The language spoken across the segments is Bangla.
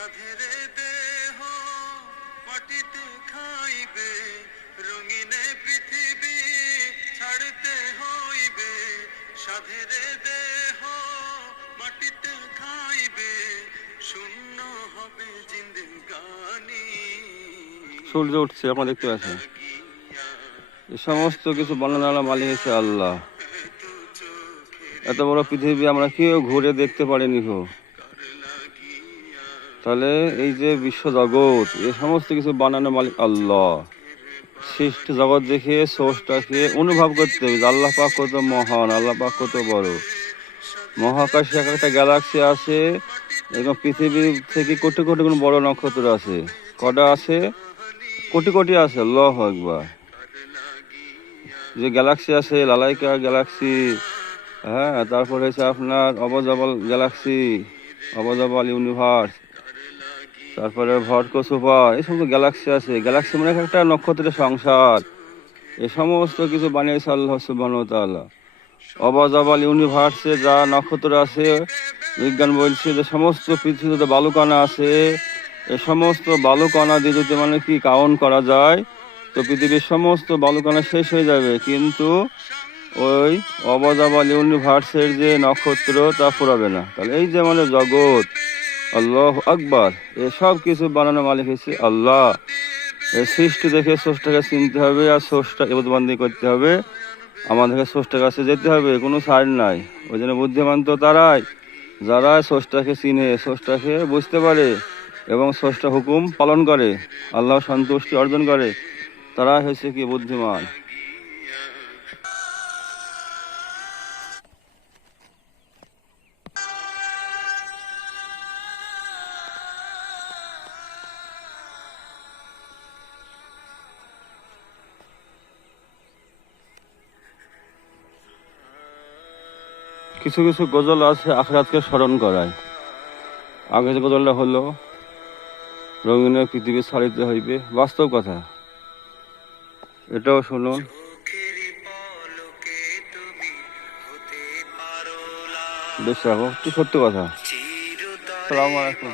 সাধেরে দেহ মাটিতে খাইবে, রঙিনে পৃথিবী ছাড়তে হইবে। সাধেরে দেহ মাটিতে খাইবে, শূন্য হবে জিন্দেগানি। সূর্য উঠছে, আপনারা দেখতে পাচ্ছেন। এই সমস্ত কিছু বর্ণনা মালিক হচ্ছে আল্লাহ। এত বড় পৃথিবী আমরা কেউ ঘুরে দেখতে পারিনি গো। তাহলে এই যে বিশ্ব জগৎ, এই সমস্ত কিছু বানানো মালিক আল্লাহ। সৃষ্টি জগৎ দেখে স্রষ্টাকে অনুভব করতে হবে, আল্লাহ পাক কত মহান, আল্লাহ পাক কত বড়। মহাকাশে এক একটা গ্যালাক্সি আছে, এবং পৃথিবী থেকে কোটি কোটি কোন বড় নক্ষত্র আছে। কটা আছে? কোটি কোটি আছে। আল্লাহু আকবার। যে গ্যালাক্সি আছে, লালাইকা গ্যালাক্সি, হ্যাঁ, তারপর হচ্ছে আপনার অবজাবল গ্যালাক্সি, অবজাবল ইউনিভার্স, তারপরে ভটকো সুপার, এই সমস্ত গ্যালাক্সি আছে। গ্যালাক্সি মানে একটা নক্ষত্রের সংসার। এই সমস্ত কিছু বানিয়েছে আল্লাহ সুবহানাহু ওয়া তাআলা। অবজাবল ইউনিভার্সে যা নক্ষত্র আছে, বিজ্ঞান বলছে যে সমস্ত পৃথিবীতে বালুকণা আছে। এই সমস্ত বালুকণা দিয়ে যদি মানে কি কাউন্ট করা যায়, তো পৃথিবীর সমস্ত বালুকণা শেষ হয়ে যাবে। কিন্তু ওই অবজাবল ইউনিভার্সের যে নক্ষত্র তা ফুরাবে না। তাহলে এই যে মানে জগৎ, আল্লাহু আকবার, এসব কিছু বানানো মালিক হচ্ছে আল্লাহ। এই সৃষ্টি দেখে স্রষ্টাকে চিনতে হবে, আর স্রষ্টা ইবাদতবন্দি করতে হবে। আমাদেরকে স্রষ্টার কাছে যেতে হবে, কোনো ছাড় নাই। ওই জন্য বুদ্ধিমান তো তারাই যারা স্রষ্টাকে চিনে, স্রষ্টাকে বুঝতে পারে এবং স্রষ্টা হুকুম পালন করে, আল্লাহ সন্তুষ্টি অর্জন করে, তারা হচ্ছে কি বুদ্ধিমান। কিছু কিছু গজল আছে আখিরাতকে স্মরণ করায়। আগে যে গজলটা হলো, রঙিনের পৃথিবী ছাড়িতে হইবে, বাস্তব কথা। এটাও শুনুন। বেশ রাখো, একটু সত্য কথা। আসসালামু আলাইকুম।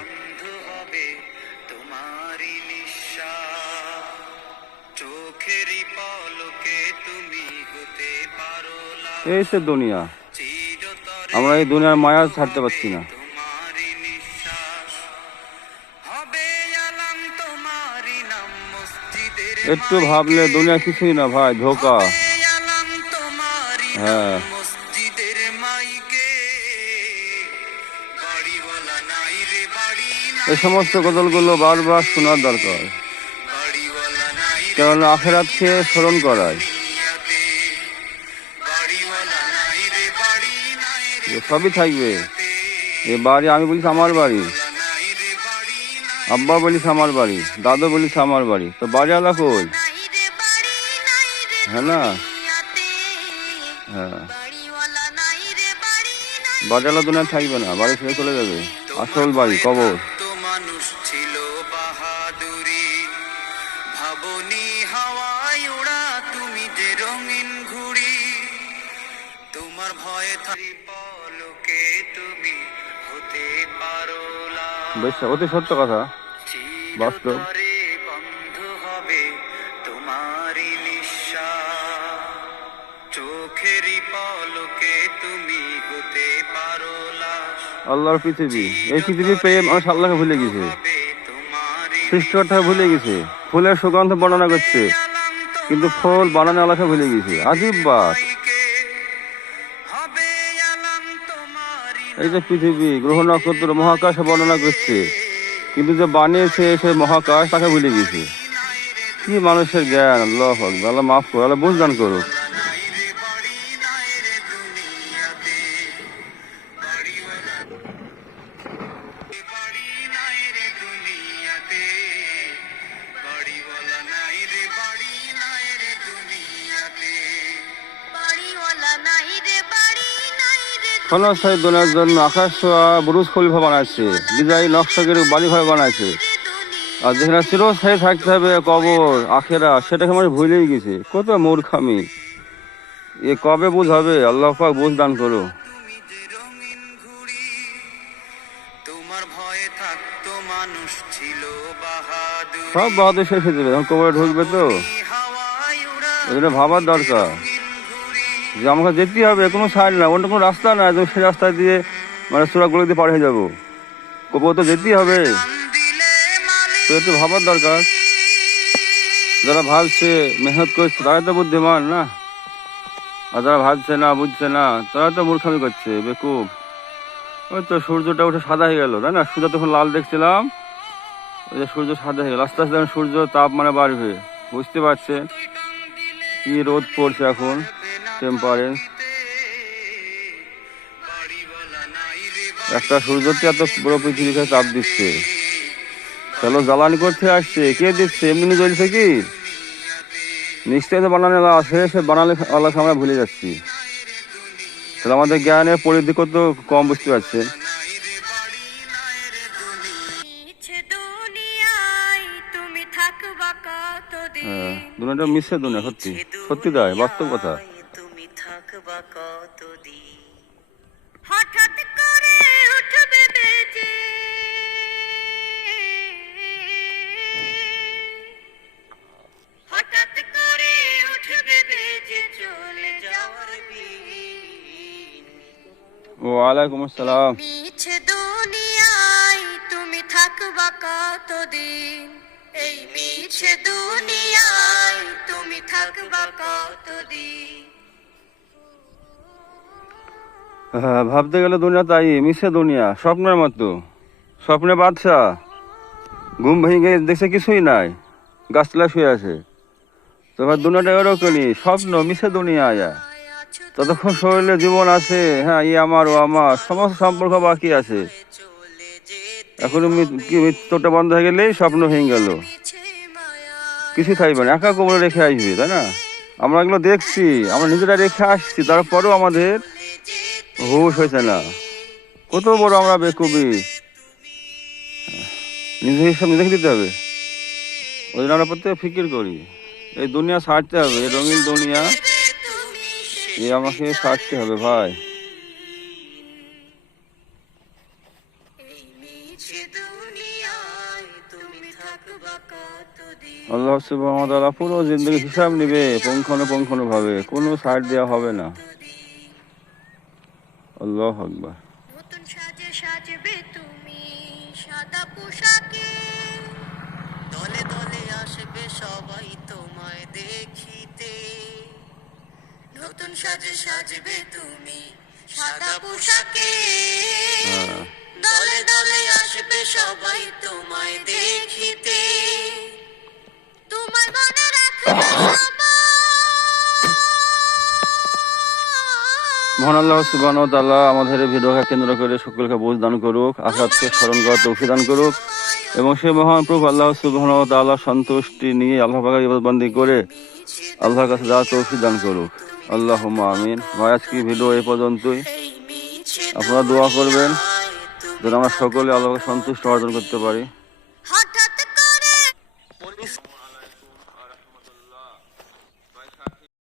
এই সে দুনিয়া, আমরা এই দুনিয়ার মায়া ছাড়তে পারছি না। একটু ভাবলে দুনিয়া কিছুই না ভাই, ধোকা। হ্যাঁ, এই সমস্ত গজলগুলো বারবার শোনার দরকার, কেননা আখিরাতকে স্মরণ করায়। সবই থাকবে। এ বাড়ি, আমি বলিস আমার বাড়ি, আব্বা বলিস আমার বাড়ি, দাদু বলিস আমার বাড়ি, তো বাড়িওয়ালা কই? হ্যাঁ না? হ্যাঁ, বাড়িওয়ালা দুনিয়া থাকবে না, বাড়ি ছেড়ে চলে যাবে। আসল বাড়ি কবর। বেশ অতি সত্য কথা, বাস্তব। আল্লাহর পৃথিবী, এই পৃথিবী পেয়ে মানুষ আল্লাহকে ভুলে গেছে, সৃষ্টিকর্তাকে ভুলে গেছে। ফুলের সুগন্ধ বর্ণনা করছে, কিন্তু ফুল বানানো আল্লাহকে ভুলে গেছে। আজীব বাত। এই যে পৃথিবী, গ্রহ নক্ষত্র, মহাকাশ বর্ণনা করছে, কিন্তু যে বানিয়েছে সেই মহাকাশ তাকে ভুলে গেছে। কি মানুষের জ্ঞান! আল্লাহ আকবার, আল্লাহ মাফ করো, আল্লাহ বুঝদান করো। ক্ষণস্থায়ী দুনিয়ার জন্য আকাশ ছোঁয়া বুরুজ খলিফা বানাচ্ছে, ডিজাইন নকশাগিরি বাড়িঘর বানাচ্ছে। আর যেখানে চিরস্থায়ী থাকতে হবে কবর আখেরা, সেটাকে আমার ভুলেই গেছে। কত মূর্খামি! এ কবে বুঝ হবে? আল্লাহ পাক বুঝ দান করো। তোমার ভয়ে থাকতো মানুষ সব বাহাদুর শেষ হয়ে যাবে, যখন কবরে ঢুকবে তো। ওই জন্য ভাবার দরকার যে আমাকে যেতেই হবে, কোনো সাইড না, অন্য কোনো রাস্তা না, একদম সেই রাস্তা দিয়ে মানে সুরাগুলো দিয়ে পার হয়ে যাবো, কবর তো যেতেই হবে। তো একটু ভাবার দরকার। যারা ভাবছে মেহনত করছে তারা তো বুদ্ধিমান না, আর যারা ভাবছে না বুঝছে না তারা তো মূর্খামি করছে, বেকুব। ওই তো সূর্যটা উঠে সাদা হয়ে গেল, তাই না? সূর্য তখন লাল দেখছিলাম, ওই যে সূর্য সাদা হয়ে গেল, আস্তে আস্তে যখন সূর্য তাপ মানে বাড়বে, বুঝতে পারছে কি রোদ পড়ছে এখন, টেম্পারেচার। একটা সূর্যতে এত বড় পৃথিবীকে চাপ দিচ্ছে, চলো জ্বালানি করতে আসছে, কে দিচ্ছে? এমনি জ্বলছে কি? নিশ্চয়ই তো বানানো আছে, সে বানালে আল্লাহকে আমরা ভুলে যাচ্ছি। তাহলে আমাদের জ্ঞানের পরিধি কত কম, বুঝতে পারছে। হ্যাঁ, দুনিয়াটা মিশে দুনিয়া, সত্যি সত্যি তাই, বাস্তব কথা। হঠাৎ করে উঠবে বেজে, হঠাৎ করে উঠবে বেজে চলে যাওয়ার দিন। ওয়ালাইকুম আসসালাম। মিছে দুনিয়ায় তুমি থাকবা কতদিন, এই মিছে দুনিয়ায় তুমি থাকবা কতদিন। হ্যাঁ, ভাবতে গেলে দুনিয়া তাই, মিশে দুনিয়া, স্বপ্নের মতো। স্বপ্নে বাদশা ঘুম ভেঙে দেখছে কিছুই নাই, গাছতলা শুয়ে আছে। তোমার দুনিয়াটা এরকমই, স্বপ্ন মিশে দুনিয়া আয়া। ততক্ষণ শরীরে জীবন আছে, হ্যাঁ, ই আমার ও আমার সমস্ত সম্পর্ক বাকি আছে। এখন কি মৃত্যুটা বন্ধ হয়ে গেলেই স্বপ্ন ভেঙে গেল, কিছু থাকবে না, একা কবরে রেখে আসবে, তাই না? আমরা এগুলো দেখছি, আমরা নিজেরা রেখে আসছি, তারপরেও আমাদের হুশ হয়েছে না। কত বড় আমরা বেকুবি, নিজে হিসাব নিজেকে দিতে হবে। ওই জন্য আমরা প্রত্যেকে ফিকির করি, এই দুনিয়া ছাড়তে হবে, এই রঙিন দুনিয়া এ আমাকে ছাড়তে হবে ভাই। আল্লাহ সুবহানাহু ওয়া তাআলা পুরো জিন্দগি হিসাব নিবে পুঙ্খানুপুঙ্খানু ভাবে, কোনো সাইড দেওয়া হবে না। আল্লাহু আকবার। নতুন সাজে সাজবে তুমি সাদা পোশাকে, দলে দলে আসবে সবাই তোমায় দেখিতে। নতুন সাজে সাজবে তুমি সাদা পোশাকে, দলে দলে আসবে সবাই তোমায় দেখিতে। তোমার মনে রাখবে মহান আল্লাহ সুবহানাহু ওয়া তাআলা আমাদের এই ভিডিওকে কেন্দ্র করে সকলকে বুঝ দান করুক, আখিরাতকে স্মরণ করার তৌফিক দান করুক, এবং সেই মহান প্রভু আল্লাহ সুবহানাহু ওয়া তাআলা সন্তুষ্টি নিয়ে আল্লাহ পাকের ইবাদতবন্দি করে আল্লাহর কাছে যাওয়ার তৌফিক দান করুক। আল্লাহুম্মা আমিন। ভাই, আজকে ভিডিও এই পর্যন্তই। আপনারা দোয়া করবেন যেন আমরা সকলে আল্লাহকে সন্তুষ্ট অর্জন করতে পারি।